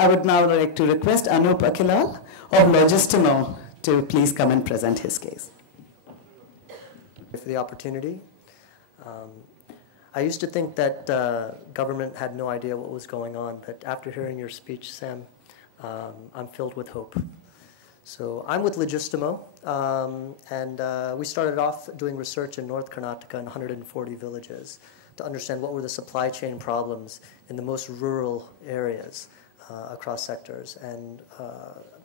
I would now like to request Anup Akhilal of Logistimo to please come and present his case. For the opportunity. I used to think that government had no idea what was going on, but after hearing your speech, Sam, I'm filled with hope. So I'm with Logistimo, and we started off doing research in North Karnataka in 140 villages to understand what were the supply chain problems in the most rural areas across sectors. And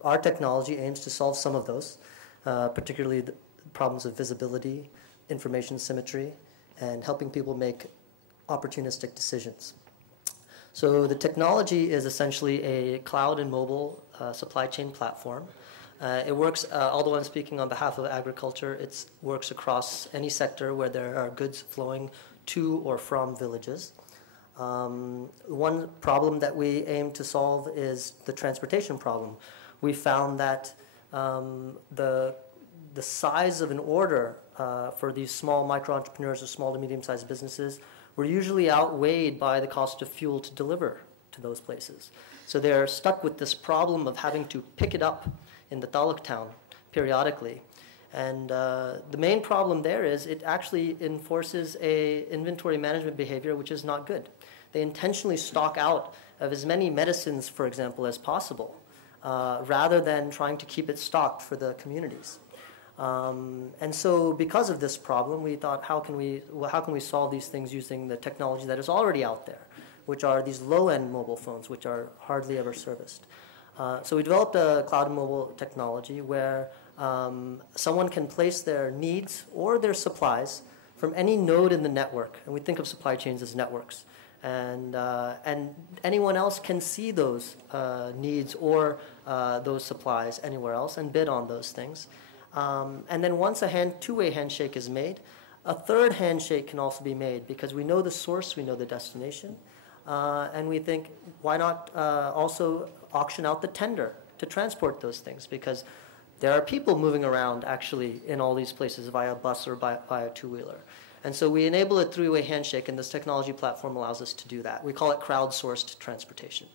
our technology aims to solve some of those, particularly the problems of visibility, information symmetry, and helping people make opportunistic decisions. So the technology is essentially a cloud and mobile supply chain platform. It works, although I'm speaking on behalf of agriculture, it works across any sector where there are goods flowing to or from villages. One problem that we aim to solve is the transportation problem. We found that the size of an order for these small micro-entrepreneurs or small to medium-sized businesses were usually outweighed by the cost of fuel to deliver to those places. So they're stuck with this problem of having to pick it up in the taluk town periodically. And the main problem there is it actually enforces a inventory management behavior which is not good. They intentionally stock out of as many medicines, for example, as possible, rather than trying to keep it stocked for the communities. And so because of this problem, we thought, how can we solve these things using the technology that is already out there, which are these low-end mobile phones, which are hardly ever serviced. So we developed a cloud and mobile technology where someone can place their needs or their supplies from any node in the network. And we think of supply chains as networks. And anyone else can see those needs or those supplies anywhere else and bid on those things. And then once a two-way handshake is made, a third handshake can also be made because we know the source, we know the destination, and we think, why not also auction out the tender to transport those things? Because there are people moving around actually in all these places via bus or via two-wheeler. And so we enable a three-way handshake, and this technology platform allows us to do that. We call it crowdsourced transportation.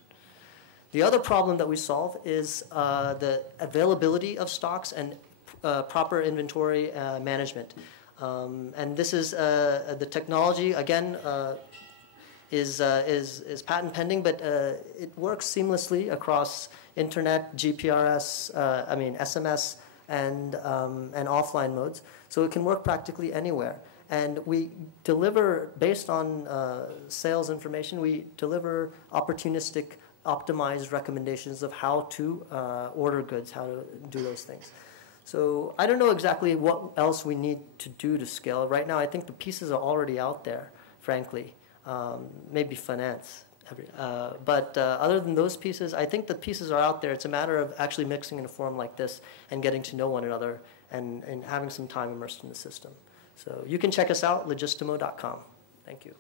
The other problem that we solve is the availability of stocks and proper inventory management. And this is the technology, again, is patent pending, but it works seamlessly across internet, GPRS, SMS, and offline modes. So it can work practically anywhere. And we deliver, based on sales information, we deliver opportunistic, optimized recommendations of how to order goods, how to do those things. So I don't know exactly what else we need to do to scale. Right now, I think the pieces are already out there, frankly. Maybe finance. But other than those pieces, I think the pieces are out there. It's a matter of actually mixing in a forum like this and getting to know one another and having some time immersed in the system. So you can check us out, logistimo.com. Thank you.